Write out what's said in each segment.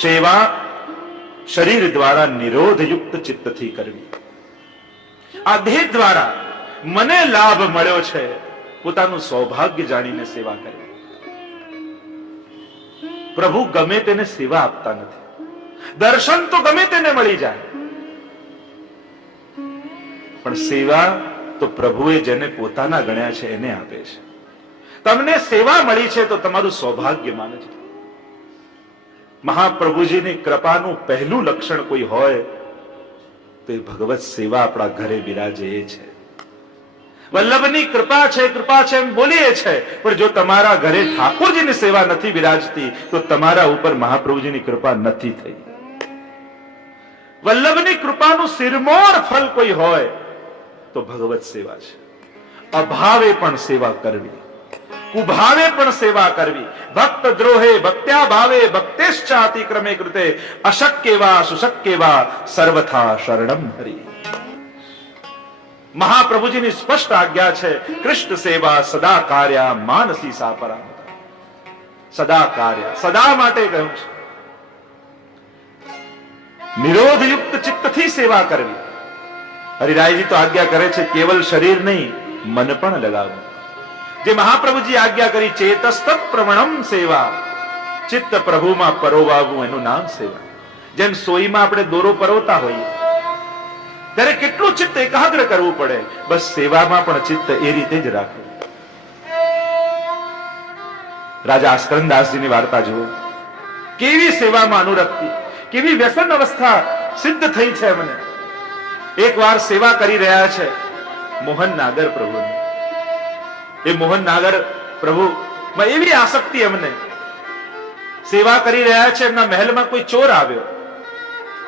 સેવા શરીર દ્વારા નિરોધયુક્ત ચિત્તથી કરવી. આ દેહ દ્વારા મને લાભ મળ્યો છે, પોતાનું સૌભાગ્ય જાણીને સેવા કરવી. પ્રભુ ગમે તેને સેવા આપતા નથી. દર્શન તો ગમે તેને મળી જાય, પણ સેવા તો પ્રભુએ જેને પોતાના ગણ્યા છે એને આપે છે. તમને સેવા મળી છે તો તમારું સૌભાગ્ય માનજો. મહાપ્રભુજીની કૃપાનું પહેલું લક્ષણ કોઈ હોય તો એ ભગવત સેવા આપણા ઘરે બિરાજે એ છે. વલ્લભની કૃપા છે એમ બોલીએ છે, પણ જો તમારા ઘરે ઠાકોરજીની સેવા નથી બિરાજતી તો તમારા ઉપર મહાપ્રભુજીની કૃપા નથી થઈ. વલ્લભની કૃપાનું સિરમોર ફળ કોઈ હોય તો ભગવત સેવા છે. અભાવે પણ સેવા કરવી, કુભાવે પણ સેવા કરવી. ભક્ત દ્રોહે ભક્ત્યા ભાવે ભક્તેશ્ચાતિક્રમે કૃતે અશક્ય વા સુશક્ય વા સર્વથા શરણમ હરિ. મહાપ્રભુજીની સ્પષ્ટ આજ્ઞા છે, કૃષ્ણ સેવા સદા કાર્યા માનસી સા પરામતા. સદા કાર્ય, સદા માટે કહ્યું છે. નિરોધયુક્ત ચિત્તથી સેવા કરવી. હરિરાયજી તો આજ્ઞા કરે છે કેવલ શરીર નહીં, મન પણ લગાવવું. જે મહાપ્રભુજી આજ્ઞા કરી ચેતસ્તત પ્રવણમ સેવા, ચિત્ત પ્રભુમાં પરોવાવું એનું નામ સેવા. જેમ સોઈમાં આપણે દોરો પરોવતા હોઈએ ત્યારે કેટલું ચિત્ત એકાગ્ર કરવું પડે, બસ સેવામાં પણ ચિત્ત એ રીતે જ રાખવું. રાજા આસ્કરણદાસજીની વાર્તા જુઓ, કેવી સેવામાં અનુરક્તિ, કેવી વ્યસન અવસ્થા સિદ્ધ થઈ છે એમને. એક વાર સેવા કરી રહ્યા છે મોહન નાગર પ્રભુની. એ મોહન નાગર પ્રભુ એવી આસક્તિ એમને, સેવા કરી રહ્યા છે, એમના મહેલમાં કોઈ ચોર આવ્યો,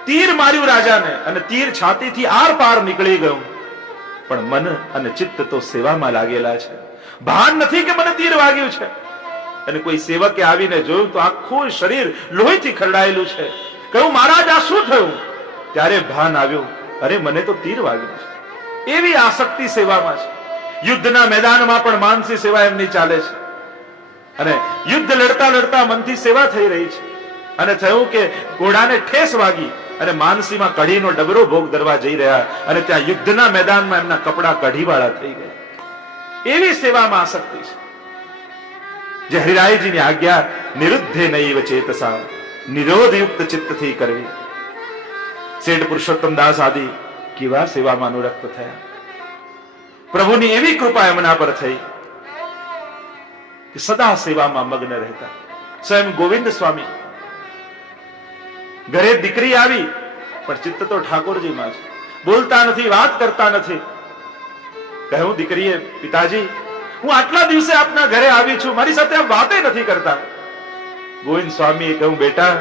તીર માર્યું રાજાને અને તીર છાતીથી આર પાર નીકળી ગયું, પણ મન અને ચિત્ત તો સેવામાં લાગેલા છે. ભાન નથી કે મને તીર વાગ્યું છે. અને કોઈ સેવકે આવીને જોયું તો આખું શરીર લોહીથી ખરડાયેલું છે. કહ્યું મહારાજ આ શું થયું? ત્યારે ભાન આવ્યું, અરે મને તો તીર વાગ્યું છે. એવી આસક્તિ સેવામાં છે. યુદ્ધના મેદાનમાં પણ માનસી સેવા એમની ચાલે છે અને યુદ્ધ લડતા લડતા મનથી સેવા થઈ રહી છે. અને થયું કે ઘોડાને ઠેસ વાગી અને માનસીમાં કઢીનો ડબરો ભોગ ધરવા જઈ રહ્યા અને ત્યાં યુદ્ધના મેદાનમાં એમના કપડા કઢીવાળા થઈ ગયા. એવી સેવામાં આસક્તિ છે. જે હરિરાયજીની આજ્ઞા નિરુદ્ધે નૈવ ચેતસા, નિરોધયુક્ત ચિત્તથી કરવી. શેઠ પુરુષોત્તમ દાસ આદિ કેવા સેવામાં અનુરક્ત થયા. પ્રભુની એવી કૃપા એમના પર થઈ કે સદા સેવામાં મગ્ન રહેતા. સ્વયં ગોવિંદ સ્વામી, ઘરે દીકરી આવી પણ ચિત્ત તો ઠાકોરજીમાં છે. બોલતા નથી, વાત કરતા નથી. કહ્યું દીકરીએ, પિતાજી હું આટલા દિવસે આપના ઘરે આવી છું, મારી સાથે આપ વાતે નથી કરતા. ગોવિંદ સ્વામીએ કહ્યું, બેટા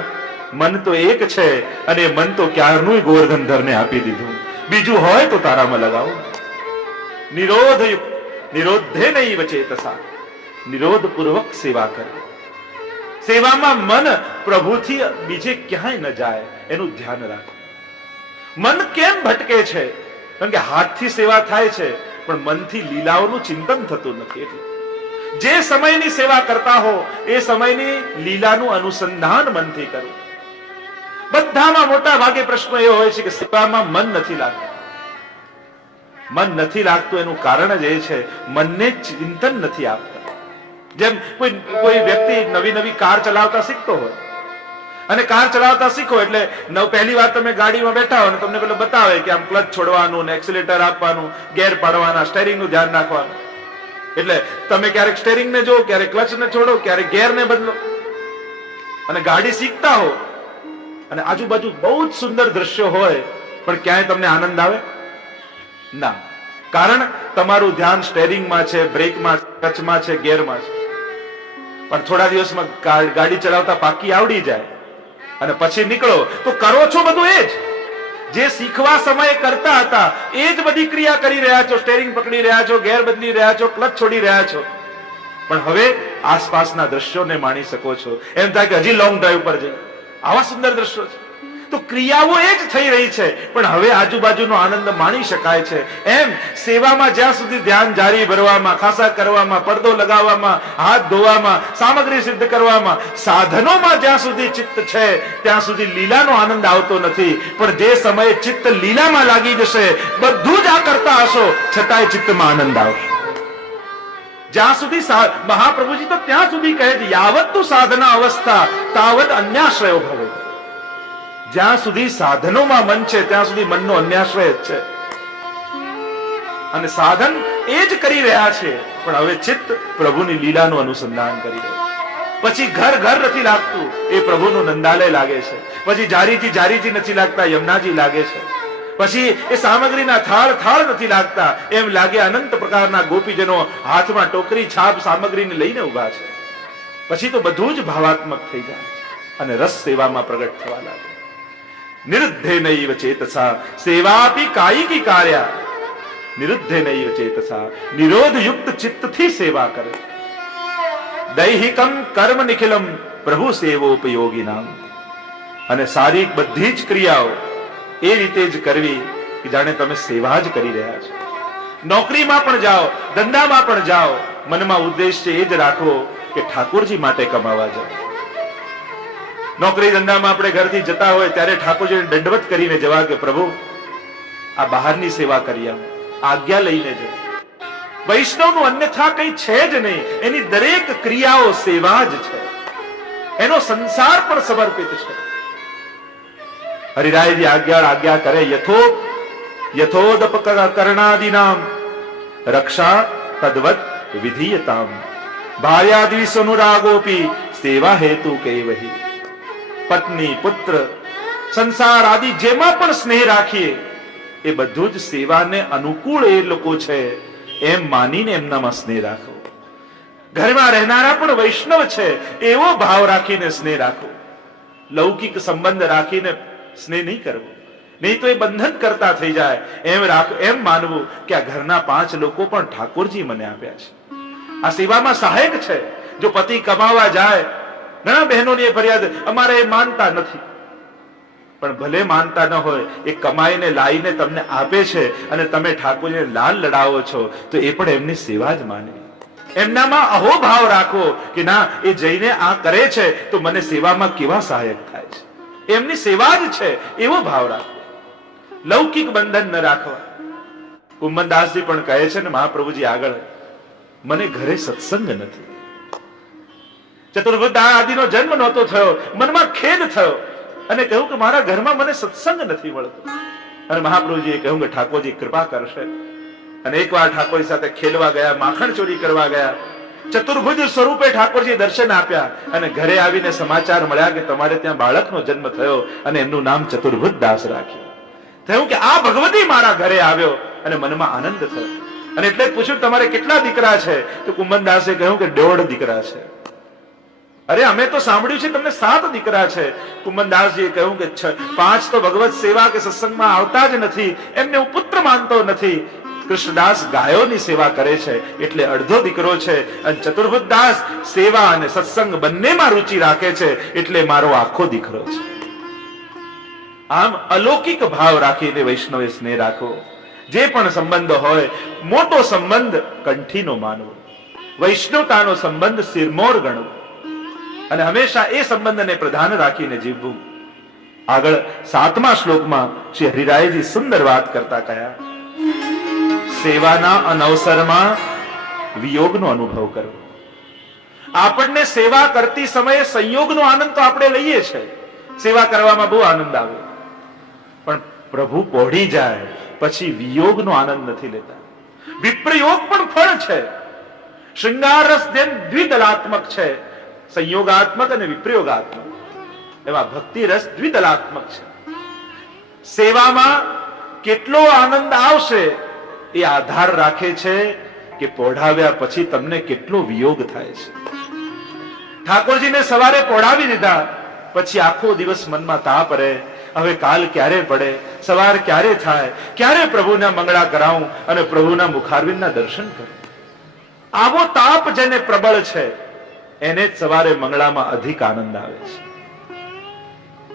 મન તો એક છે અને મન તો ક્યારનું ગોવર્ધનધરને આપી દીધું, બીજું હોય તો તારામાં લગાવો. નિરોધયુક્ત, નિરોધે નૈવ ચેતસા, નિરોધ પૂર્વક સેવા કરે. સેવામાં મન પ્રભુથી બીજે ક્યાંય ન જાય એનું ધ્યાન રાખો. મન કેમ ભટકે છે? કારણ કે હાથથી સેવા થાય છે પણ મનથી લીલાઓનું ચિંતન થતું નથી. એટલે જે સમયની સેવા કરતા હો એ સમયની લીલાનું અનુસંધાન મનથી કરો. બધામાં મોટા ભાગે પ્રશ્ન એ હોય છે કે સેવામાં મન નથી લાગતું. મન નથી લાગતું એનું કારણ જ એ છે મનને ચિંતન નથી આપતા. જેમ કોઈ વ્યક્તિ નવી નવી કાર ચલાવતા શીખતો હોય અને કાર ચલાવતા શીખો એટલે પહેલી વાર તમે ગાડીમાં બેઠા હો ને તમને પેલો બતાવે કે આમ ક્લચ છોડવાનું, એક્સિલેટર આપવાનું, ગેર પાડવાના, સ્ટેરિંગનું ધ્યાન રાખવાનું. એટલે તમે ક્યારેક સ્ટેરિંગને જો, ક્યારેક ક્લચને છોડો, ક્યારેક ગેરને બદલો અને ગાડી શીખતા હો અને આજુબાજુ બહુ જ સુંદર દ્રશ્યો હોય પણ ક્યાંય તમને આનંદ આવે ના. કારણ તમારું ધ્યાન સ્ટેરિંગમાં છે, બ્રેકમાં, ક્લચમાં છે, ગેરમાં છે. પણ થોડા દિવસમાં ગાડી ચલાવતા પાકી આવડી જાય અને પછી નીકળો તો કરો છો બધું એ જ જે શીખવા સમયે કરતા હતા એ જ બધી ક્રિયા કરી રહ્યા છો. સ્ટેરિંગ પકડી રહ્યા છો, ગેર બદલી રહ્યા છો, ક્લચ છોડી રહ્યા છો, પણ હવે આસપાસના દ્રશ્યોને માણી શકો છો. એમ થાય કે હજી લોંગ ડ્રાઈવ પર જઈએ, આવા સુંદર દ્રશ્યો છે. તો ક્રિયાઓ એ જ થઈ રહી છે, પણ હવે આજુબાજુનો આનંદ માણી શકાય છે. એમ સેવામાં જ્યાં સુધી ધ્યાન જારી ભરવામાં, ખાસા કરવામાં, પડદો લગાવવામાં, હાથ ધોવામાં, સામગ્રી સિદ્ધ કરવામાં, સાધનોમાં જ્યાં સુધી ચિત્ત છે ત્યાં સુધી લીલાનો આનંદ આવતો નથી. પણ જે સમયે ચિત્ત લીલામાં લાગી જશે, બધું જ આ કરતા હશો છતાંય ચિત્તમાં આનંદ આવશે. જ્યાં સુધી મહાપ્રભુજી તો ત્યાં સુધી કહે છે, યાવત તું સાધના અવસ્થા તાવત અન્યાશ્રયો ભવે. જ્યાં સુધી સાધનોમાં મન છે ત્યાં સુધી મનનો અન્યાશ્રય જ છે. અને સાધન એ જ કરી રહ્યા છે, પણ હવે ચિત્ત પ્રભુની લીલાનું અનુસંધાન કરી રહ્યું. પછી ઘર ઘર નથી લાગતું, એ પ્રભુનું નંદાલય લાગે છે. પછી જારીજી નથી લાગતા, યમુનાજી લાગે છે. પછી એ સામગ્રીના થાળ નથી લાગતા, એમ લાગે અનંત પ્રકારના ગોપીજનો હાથમાં ટોકરી છાપ સામગ્રીને લઈને ઉભા છે. પછી તો બધું જ ભાવાત્મક થઈ જાય અને રસ સેવામાં પ્રગટ થવા લાગે. નિરુદ્ધેનૈવ ચેતસા સેવાપી કાયિકી કાર્યા. નિરુદ્ધેનૈવ ચેતસા, નિરોધ યુક્ત ચિત્તથી સેવા કરે. દૈહિકમ કર્મ નિખિલમ પ્રભુ સેવોપયોગીનામ. અને સારી બધી જ ક્રિયાઓ એ રીતે જ કરવી કે જાણે તમે સેવા જ કરી રહ્યા છો. નોકરીમાં પણ જાઓ, ધંધામાં પણ જાઓ, મનમાં ઉદ્દેશ્ય એ જ રાખવો કે ઠાકોરજી માટે કમાવા જાઓ. નોકરી ધંધામાં આપણે ઘરથી જતા હોય ત્યારે ઠાકોરજીને દંડવત કરીને જવા કે પ્રભુ આ બહારની સેવા કરી આવો, આજ્ઞા લઈને જ. વૈષ્ણવનું અન્યથા કઈ છે જ નહીં. એની દરેક ક્રિયાઓ સેવા જ છે. એનો સંસાર પણ સમર્પિત છે. હરિરાયજી આજ્ઞા કરે, યથોદપકરણાદિનામ રક્ષા તદ્વત વિધીયતામ ભાર્યાદિસનુરાગોપી સેવા હેતુ કૈવહી. પત્ની, પુત્ર, સંસાર આદિ જેમાં પણ સ્નેહ રાખીએ એ બધું જ સેવાને અનુકૂળ એ લોકો છે એમ માનીને એમનામાં સ્નેહ રાખો. ઘરમાં રહેનારા પણ વૈષ્ણવ છે એવો ભાવ રાખીને સ્નેહ રાખો. લૌકિક સંબંધ રાખીને સ્નેહ નહીં કરવો, નહીં તો એ બંધન કરતા થઈ જાય. એમ માનવું કે આ ઘરના 5 લોકો પણ ઠાકોરજી મને આપ્યા છે, આ સેવામાં સહાયક છે. જો પતિ કમાવા જાય, ઘણા બહેનોની એ ફરિયાદ, અમારે એ માનતા નથી. પણ ભલે માનતા ન હોય, એ કમાઈને લાવીને તમને આપે છે અને તમે ઠાકોરજીને લાલ લડાવો છો તો એ પણ એમની સેવા જ માનવી. એમનામાં અહોભાવ રાખો કે ના, એ જઈને આ કરે છે તો મને સેવામાં કેવા સહાયક થાય છે, એમની સેવા જ છે એવો ભાવ રાખો. લૌકિક બંધન ન રાખવા. કુંભનદાસજી પણ કહે છે ને મહાપ્રભુજી આગળ, મને ઘરે સત્સંગ નથી. ચતુર્બુદ્ધ આદિનો જન્મ નહોતો થયો, મનમાં ખેદ થયો અને કહ્યું કે મારા ઘરમાં મને સત્સંગ નથી મળતો. અને મહાપ્રભુજીએ કહ્યું કે ઠાકોરજી કૃપા કરશે. અને એકવાર ઠાકોરજી સાથે ખેલવા ગયા, માખણ ચોરી કરવા ગયા. ચતુર્ભુજ સ્વરૂપે ઠાકોરજી દર્શન આપ્યા અને ઘરે આવીને સમાચાર મળ્યા કે તમારે ત્યાં બાળકનો જન્મ થયો અને એમનું નામ ચતુર્ભુજ દાસ રાખ્યું. થયું કે આ ભગવતી મારા ઘરે આવ્યો અને મનમાં આનંદ થયો. અને એટલે પૂછ્યું તમારે કેટલા દીકરા છે? તો કુંભનદાસે કહ્યું કે 1.5 દીકરા છે. અરે અમે તો સાંભળ્યું છે તમને 7 દીકરા છે. કુંભનદાસજીએ કહ્યું કે 5 તો ભગવત સેવા કે સત્સંગમાં આવતા જ નથી, એમને હું પુત્ર માનતો નથી. કૃષ્ણદાસ ગાયોની સેવા કરે છે એટલે 1/2 દીકરો છે, અને ચતુર્ભુજ દાસ સેવા અને સત્સંગ બંનેમાં રુચિ રાખે છે એટલે મારો આખો દીકરો છે. આમ અલૌકિક ભાવ રાખીને વૈષ્ણવે સ્નેહ રાખવો. જે પણ સંબંધ હોય, મોટો સંબંધ કંઠીનો માનવો, વૈષ્ણવતાનો સંબંધ સિરમોર ગણવો અને હંમેશા એ સંબંધને પ્રધાન રાખીને જીવવું. આગળ 7મા શ્લોકમાં શ્રી હરિરાયજી સુંદર વાત કરતા કહ્યા, સેવાના અનવસરમાં વિયોગનો અનુભવ કરવો. આપણને સેવા કરતી સમયે સંયોગનો આનંદ તો આપણે લઈએ છીએ, સેવા કરવામાં બહુ આનંદ આવે, પણ પ્રભુ પહોળી જાય પછી વિયોગનો આનંદ નથી લેતા. વિપ્રયોગ પણ ફળ છે. શૃંગાર રસ જેમ દ્વિદલાત્મક છે, સંયોગાત્મક અને વિપ્રયોગાત્મક, એમાં ભક્તિ રસ દ્વિદલાત્મક છે. સેવામાં કેટલો આનંદ આવશે એ આધાર રાખે છે કે પોઢાવ્યા પછી તમને કેટલો વિયોગ થાય છે. ઠાકોરજીને સવારે પોઢાવી દીધા પછી આખો દિવસ મનમાં તાપ રહે, હવે કાલ ક્યારે પડે, સવાર ક્યારે થાય, ક્યારે પ્રભુના મંગળા કરાવું અને પ્રભુના મુખારવિંદના દર્શન કરું. આવો તાપ જેને પ્રબળ છે એને જ સવારે મંગળામાં અધિક આનંદ આવે છે.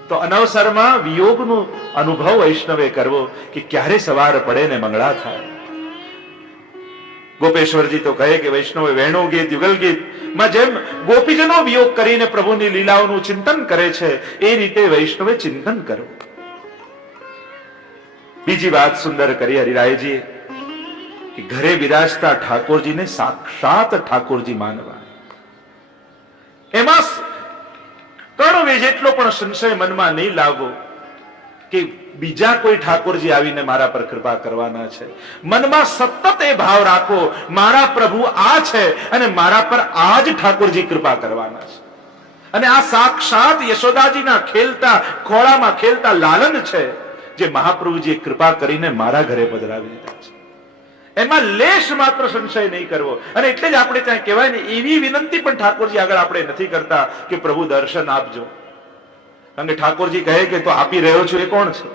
તો અનવસરમાં વિયોગનો અનુભવ વૈષ્ણવે કરવો કે ક્યારે સવાર પડે ને મંગળા થાય. ગોપેશ્વરજી તો કહે કે વૈષ્ણવે વેણુ ગીત યુગલ ગીત માં જેમ ગોપીજનો વિયોગ કરીને પ્રભુની લીલાઓનું ચિંતન કરે છે એ રીતે વૈષ્ણવે ચિંતન કરવું. બીજી વાત સુંદર કરી હરિરાયજી કે ઘરે બિરાજતા ઠાકોરજીને સાક્ષાત ઠાકોરજી માનવા. એમાં કણવે જેટલો પણ સંશય મનમાં નહીં લાવવો કે બીજા કોઈ ઠાકોરજી આવીને મારા પર કૃપા કરવાના છે. મનમાં સતત એ ભાવ રાખો મારા પ્રભુ આ છે અને મારા પર આ જ ઠાકોરજી કૃપા કરવાના છે. અને આ સાક્ષાત યશોદાજીના ખેલતા ખોળામાં ખેલતા લાલન છે જે મહાપ્રભુજીએ કૃપા કરીને મારા ઘરે પધરાવી દીધા છે. એમાં લેશ માત્ર સંશય નહીં કરવો. અને એટલે જ આપણે ત્યાં કહેવાય ને એવી વિનંતી પણ ઠાકોરજી આગળ આપણે નથી કરતા કે પ્રભુ દર્શન આપજો. કારણ કે ઠાકોરજી કહે કે તો આપી રહ્યો છું એ કોણ છે?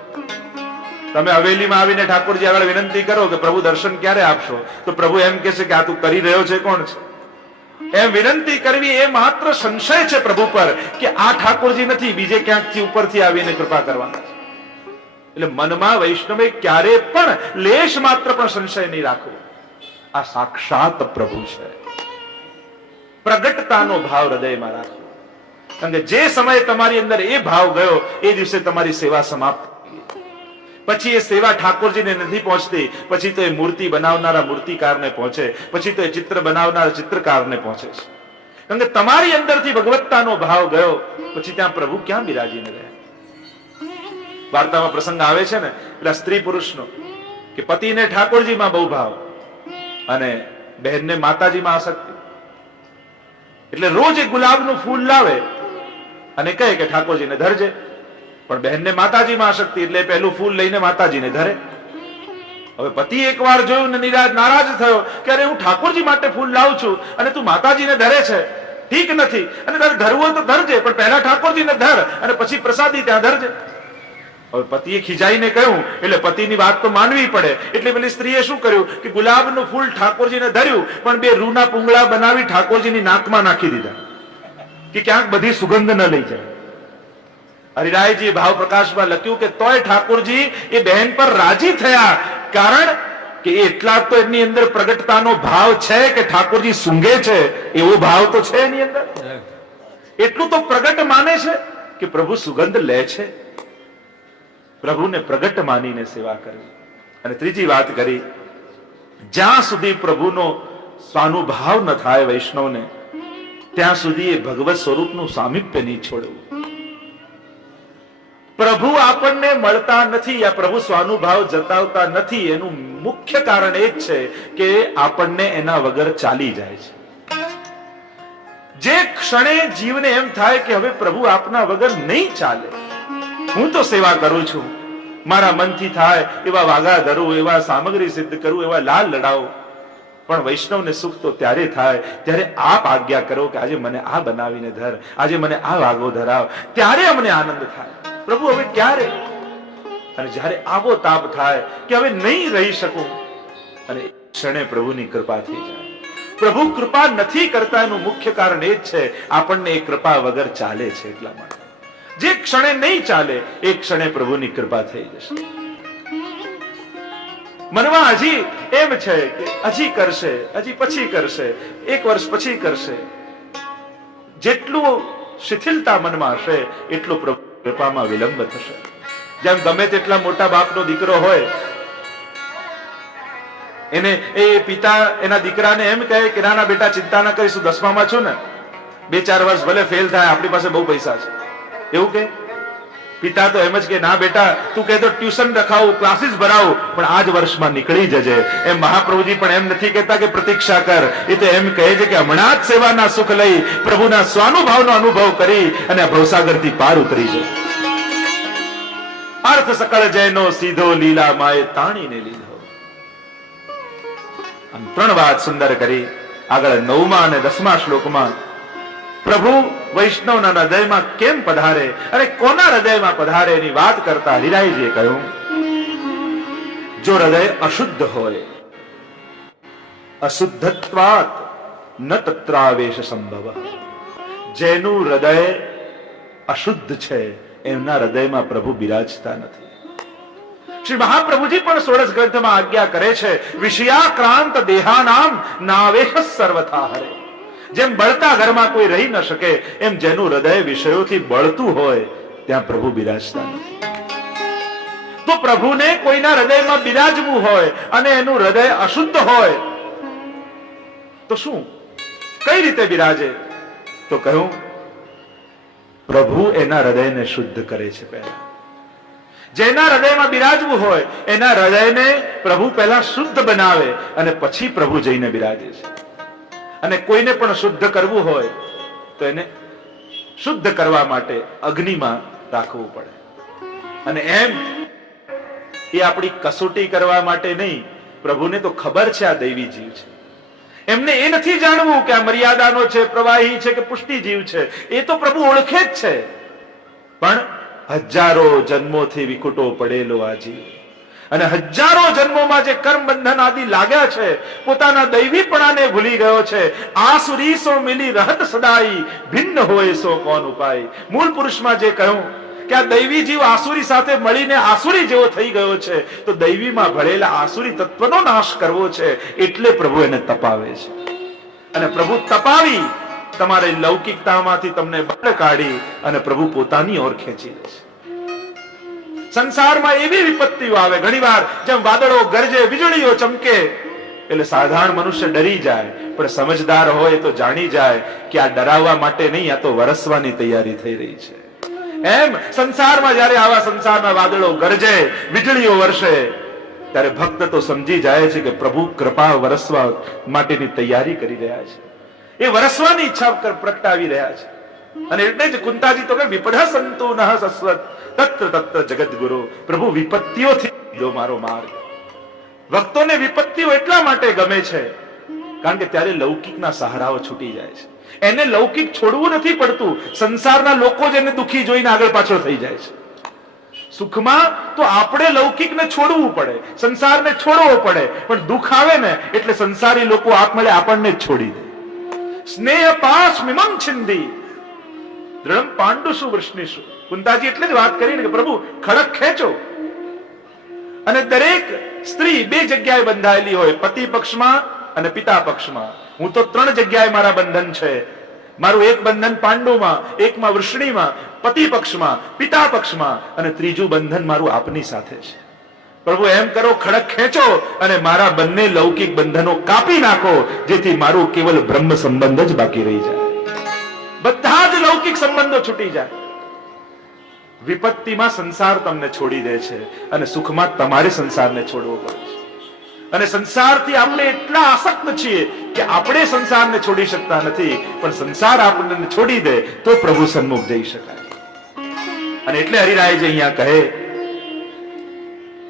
તમે હવેલીમાં આવીને ઠાકોરજી આગળ વિનંતી કરો કે પ્રભુ દર્શન ક્યારે આપશો, તો પ્રભુ એમ કહે છે કે આ તું કરી રહ્યો છે કોણ છે? એમ વિનંતી કરવી એ માત્ર સંશય છે પ્રભુ પર કે આ ઠાકોરજી નથી, બીજે ક્યાંકથી ઉપરથી આવીને કૃપા કરવાના છે. એટલે મનમાં વૈષ્ણવે ક્યારે પણ લેશ માત્ર પણ સંશય નહીં રાખવો. આ સાક્ષાત પ્રભુ છે. પ્રગટતાનો ભાવ હૃદયમાં રાખો. કારણ કે જે સમયે તમારી અંદર એ ભાવ ગયો એ દિવસે તમારી સેવા સમાપ્ત. પછી એ સેવા ઠાકોરજીને નથી પહોંચતી, પછી તો એ મૂર્તિ બનાવનારા મૂર્તિકારને પહોંચે, પછી તો એ ચિત્ર બનાવનારા ચિત્રકારને પહોંચે છે. કારણ કે તમારી અંદરથી ભગવત્તાનો ભાવ ગયો પછી ત્યાં પ્રભુ ક્યાં બિરાજીને રહે? વાર્તામાં પ્રસંગ આવે છે ને પેલા સ્ત્રી પુરુષનો કે પતિને ઠાકોરજીમાં બહુ ભાવ અને બહેનને માતાજીમાં આસક્તિ. એટલે રોજ એક ગુલાબનું ફૂલ લાવે અને કહે કે ઠાકોરજીને ધરજે. પણ બહેનને માતાજીમાં આસક્તિ એટલે પહેલું ફૂલ લઈને માતાજીને ધરે. હવે પતિ એકવાર જોયું ને નારાજ થયો કે અરે હું ઠાકોરજી માટે ફૂલ લાવું છું અને તું માતાજીને ધરે છે, ઠીક નથી. અને તારે ધરવું હોય તો ધરજે, પણ પહેલા ઠાકોરજીને ધર અને પછી પ્રસાદી ત્યાં ધરજે. હવે પતિએ ખીજાઈને કહ્યું એટલે પતિની વાત તો માનવી પડે. એટલે પેલી સ્ત્રીએ શું કર્યું કે ગુલાબનું ફૂલ ઠાકોરજીને ધર્યું પણ બે રૂના પૂંગળા બનાવી ઠાકોરજીની નાકમાં નાખી દીધા કે ક્યાંક બધી સુગંધ ન લઈ જાય. હરિરાયજી ભાવ પ્રકાશમાં લખ્યું કે તોય ઠાકોરજી એ બહેન પર રાજી થયા, કારણ કે એટલા તો એમની અંદર પ્રગટતાનો ભાવ છે કે ઠાકોરજી સૂંઘે છે એવો ભાવ તો છે એની અંદર. એટલું તો પ્રગટ માને છે કે પ્રભુ સુગંધ લે છે. પ્રભુને પ્રગટ માનીને સેવા કરવી. અને ત્રીજી વાત કરી, જ્યાં સુધી પ્રભુનો સ્વાનુભાવ ન થાય વૈષ્ણવને ત્યાં સુધી એ ભગવત સ્વરૂપનું સામીપ્ય નહીં છોડવું. પ્રભુ આપણને મળતા નથી, આ પ્રભુ સ્વાનુભાવ જતાવતા નથી, એનું મુખ્ય કારણ એ જ છે કે આપણને એના વગર ચાલી જાય છે. જે ક્ષણે જીવને એમ થાય કે હવે પ્રભુ આપના વગર નહીં ચાલે, હું તો સેવા કરું છું, મારા મનથી થાય એવા વાગા ધરું, એવા સામગ્રી સિદ્ધ કરું, એવા લાલ લડાવું, પણ વૈષ્ણવને સુખ તો ત્યારે થાય ત્યારે આપ આજ્ઞા કરો કે આજે મને આ બનાવીને ધર, આજે મને આ વાગો ધરાવ, ત્યારે અમને આનંદ થાય. પ્રભુ હવે ક્યારે? અને જ્યારે આવો તાપ થાય કે હવે નહીં રહી શકું, અને ક્ષણે પ્રભુની કૃપા થઈ જાય. પ્રભુ કૃપા નથી કરતા એનું મુખ્ય કારણ એ જ છે આપણને એ કૃપા વગર ચાલે છે. એટલા માટે જે ક્ષણે નહીં ચાલે એ ક્ષણે પ્રભુની કૃપા થઈ જશે. મનમાં હજી એમ છે કે હજી કરશે, હજી પછી કરશે, એક વર્ષ પછી કરશે. જેટલું શિથિલતા મનમાં હશે એટલું પ્રભુ કૃપામાં વિલંબ થશે. જેમ ગમે તેટલા મોટા બાપનો દીકરો હોય, એને એ પિતા એના દીકરાને એમ કહે કે ના બેટા ચિંતા ના કરીશું, 10માં છું ને, 2-4 વર્ષ ભલે ફેલ થાય, આપણી પાસે બહુ પૈસા છે, એવું કે પિતા તો એમ જ કે ના બેટા તું કહે તો ટ્યુશન રખાવું, ક્લાસીસ ભરાવું, પણ આ જ વર્ષમાં નીકળી જજે. એમ મહાપ્રભુજી પણ એમ નથી કહેતા કે પ્રતીક્ષા કર, એ તો એમ કહે છે કે હમણાં જ સેવાના સુખ લઈ પ્રભુના સ્વાનુભાવનો અનુભવ કરી અને ભવસાગરથી પાર ઉતરી જાય. અર્થ સકળ જયનો સીધો લીલા માએ તાણીને લીધો. આમ 3 વાત સુંદર કરી. આગળ 9મા અને 10મા શ્લોકમાં પ્રભુ વૈષ્ણવના હૃદયમાં કેમ પધારે અને કોના હૃદયમાં પધારે એની વાત કરતા હરિરાયજીએ કહ્યું, જો હૃદય અશુદ્ધ હોય, અશુદ્ધત્વાત ન તત્રાવેશ સંભવ, જેનું હૃદય અશુદ્ધ છે એમના હૃદયમાં પ્રભુ બિરાજતા નથી. શ્રી મહાપ્રભુજી પણ સોળસ ગ્રંથમાં આજ્ઞા કરે છે, વિષયાક્રાંત દેહાનામ નાવેહ સર્વથા હરે. જેમ બળતા ઘરમાં કોઈ રહી ન શકે, એમ જેનું હૃદય વિષયોથી બળતું હોય ત્યાં પ્રભુ બિરાજતા નથી. તો પ્રભુને કોઈના હૃદયમાં બિરાજવું હોય અને એનું હૃદય અશુદ્ધ હોય તો શું, કઈ રીતે બિરાજે? તો કહ્યું, પ્રભુ એના હૃદયને શુદ્ધ કરે છે. પહેલા જેના હૃદયમાં બિરાજવું હોય એના હૃદયને પ્રભુ પહેલા શુદ્ધ બનાવે અને પછી પ્રભુ જઈને બિરાજે છે. અને કોઈને પણ શુદ્ધ કરવું હોય તો એને શુદ્ધ કરવા માટે અગ્નિમાં રાખવું પડે. અને એમ એ આપણી કસોટી કરવા માટે નહીં. પ્રભુને તો ખબર છે આ દૈવી જીવ છે. એમને એ નથી જાણવું કે આ મર્યાદાનો છે, પ્રવાહી છે કે પુષ્ટિ જીવ છે. એ તો પ્રભુ ઓળખે જ છે. પણ હજારો જન્મોથી વિકુટો પડેલો આ જીવ અને હજારો જન્મોમાં જે કર્મ બંધન આદિ લાગ્યા છે, પોતાના દૈવીપણાને ભૂલી ગયો છે. આસુરી સો મિલી રહત સદાઈ, ભિન્ન હોય સો કોણ ઉપાય. મૂળ પુરુષમાં જે કહ્યું કે આ દૈવી જીવ આસુરી સાથે મળીને આસુરી જેવો થઈ ગયો છે, તો દૈવીમાં ભળેલા આસુરી તત્વનો નાશ કરવો છે, એટલે પ્રભુ એને તપાવે છે. અને પ્રભુ તપાવી તમારે લૌકિકતામાંથી તમને બહાર કાઢી અને પ્રભુ પોતાની ઓર ખેંચી લે છે. સંસારમાં એવી વિપત્તિઓ આવે ઘણીવાર, જેમ વાદળો ગરજે, વીજળીઓ ચમકે એટલે સાધારણ મનુષ્ય ડરી જાય, પણ સમજદાર હોય તો જાણી જાય કે આ ડરાવવા માટે નહીં, આ તો વરસવાની તૈયારી થઈ રહી છે. એમ સંસારમાં જયારે આવા સંસારના વાદળો ગરજે, વીજળીઓ વર્ષે, ત્યારે ભક્ત તો સમજી જાય છે કે પ્રભુ કૃપા વરસવા માટેની તૈયારી કરી રહ્યા છે. એ વરસવાની ઈચ્છા પ્રગટાવી રહ્યા છે. અને એટલે જ કુંતાજી તો કે વિપદ સંતો નઃ સસ્વત તત્ર તત્ર જગત ગુરુ. પ્રભુ વિપત્તિઓથી લીધો મારો માર્ગ. ભક્તોને વિપત્તિઓ એટલા માટે ગમે છે કારણ કે ત્યારે લૌકિકના સહારાઓ છૂટી જાય છે. એને લૌકિક છોડવું નથી પડતું. સંસારના લોકો જ એને દુખી જોઈને આગળ પાછળ થઈ જાય છે. સુખમાં તો આપણે લૌકિકને છોડવું પડે, સંસારને છોડવો પડે, પણ દુઃખ આવે ને એટલે સંસારી લોકો આપમેળે આપણને જ છોડી દે. સ્નેહ પાશ મિમમ છિંદી દ્રઢમ પાંડુસુ વૃષ્ણિસુ. કુંતાજી એટલે જ વાત કરીને કે પ્રભુ ખડક ખેંચો. અને દરેક સ્ત્રી બે જગ્યાએ બંધાયેલી હોય, પતિ પક્ષમાં અને પિતા પક્ષમાં. હું તો 3 જગ્યાએ મારા બંધન છે. મારું એક બંધન પાંડુમાં, એકમાં વૃષ્ણિમાં, પતિ પક્ષમાં, પિતા પક્ષમાં, અને ત્રીજું બંધન મારું આપની સાથે છે. પ્રભુ એમ કરો, ખડક ખેંચો અને મારા બંને લૌકિક બંધનો કાપી નાખો, જેથી મારું કેવલ બ્રહ્મ સંબંધ જ બાકી રહી જાય. બધા જ લૌકિક સંબંધો છૂટી જાય. વિપત્તિમાં સંસાર તમને છોડી દે છે અને સુખમાં તમારે સંસારને છોડવો પડે છે. અને સંસારથી આપણે એટલા આસક્ત છીએ કે આપણે સંસારને છોડી શકતા નથી, પણ સંસાર આપણને છોડી દે તો પ્રભુ સન્મુખ જઈ શકાય. અને એટલે હરિરાયજી અહીંયા કહે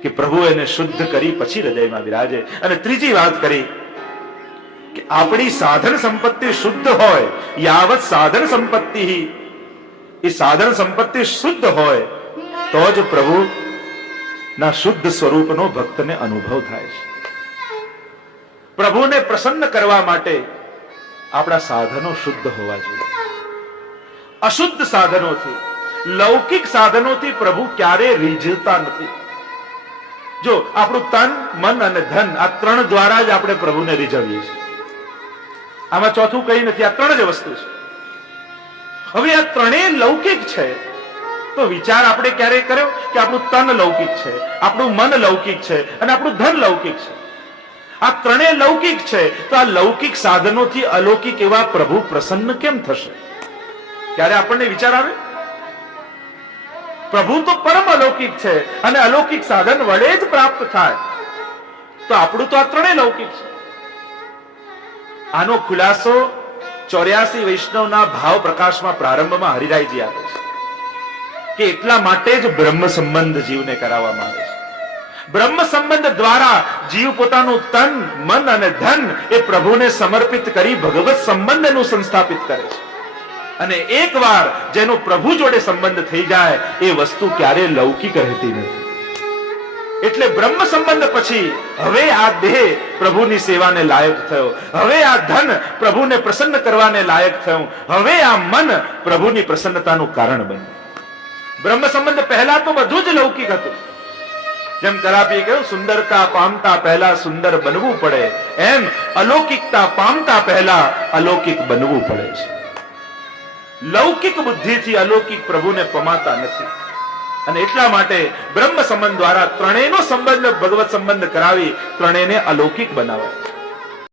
કે પ્રભુ એને શુદ્ધ કરી પછી હૃદયમાં બિરાજે. અને ત્રીજી વાત કરી કે આપણી સાધન સંપત્તિ શુદ્ધ હોય, યાવત સાધન સંપત્તિ, એ સાધન સંપત્તિ શુદ્ધ હોય તો જ પ્રભુ ના શુદ્ધ સ્વરૂપનો ભક્તને અનુભવ થાય છે. પ્રભુને પ્રસન્ન કરવા માટે આપણા સાધનો શુદ્ધ હોવા જોઈએ. અશુદ્ધ સાધનોથી, લૌકિક સાધનોથી પ્રભુ ક્યારે રીઝતા નથી. જો આપણું તન, મન અને ધન, આ 3 દ્વારા જ આપણે પ્રભુને રીઝવીએ છીએ. આમાં ચોથું કઈ નથી. આ 3 જ વસ્તુ છે. હવે આ 3 લૌકિક છે તો વિચાર આપણે ક્યારે કર્યો કે આપણું તન લૌકિક છે, આપણું મન લૌકિક છે અને આપણું ધન લૌકિક છે. આ 3 લૌકિક છે તો આ લૌકિક સાધનોથી અલૌકિક એવા પ્રભુ પ્રસન્ન કેમ થશે? ક્યારે આપણને વિચાર આવે? પ્રભુ તો પરમ અલૌકિક છે અને અલૌકિક સાધન વડે જ પ્રાપ્ત થાય, તો આપણું તો આ 3 લૌકિક છે. આનો ખુલાસો 84 વૈષ્ણવના ભાવ પ્રકાશમાં પ્રારંભમાં હરિરાયજી આપે છે કે એટલા માટે જ બ્રહ્મ સંબંધ જીવને કરાવવામાં આવે છે. બ્રહ્મ સંબંધ દ્વારા જીવ પોતાનું તન, મન અને ધન એ પ્રભુને સમર્પિત કરી ભગવત સંબંધનું સંસ્થાપિત કરે છે. અને એકવાર જેનો પ્રભુ જોડે સંબંધ થઈ જાય એ વસ્તુ ક્યારે લૌકિક રહેતી નથી. એટલે બ્રહ્મ સંબંધ પછી હવે આ દેહ પ્રભુની સેવાને લાયક થયો, હવે આ ધન પ્રભુને પ્રસન્ન કરવાને લાયક થયું, હવે આ મન પ્રભુની પ્રસન્નતાનું કારણ બન્યું. બ્રહ્મ સંબંધ પહેલા તો બધું જ લૌકિક હતું. જેમ કરાપીએ કહ્યું સુંદરતા પામતા પહેલા સુંદર બનવું પડે, એમ અલૌકિકતા પામતા પહેલા અલૌકિક બનવું પડે છે. લૌકિક બુદ્ધિથી અલૌકિક પ્રભુને પમાતા નથી. અને એટલા માટે બ્રહ્મ સંબંધ દ્વારા ત્રણેયનો સંબંધ ભગવત સંબંધ કરાવી ત્રણેયને અલૌકિક બનાવાય.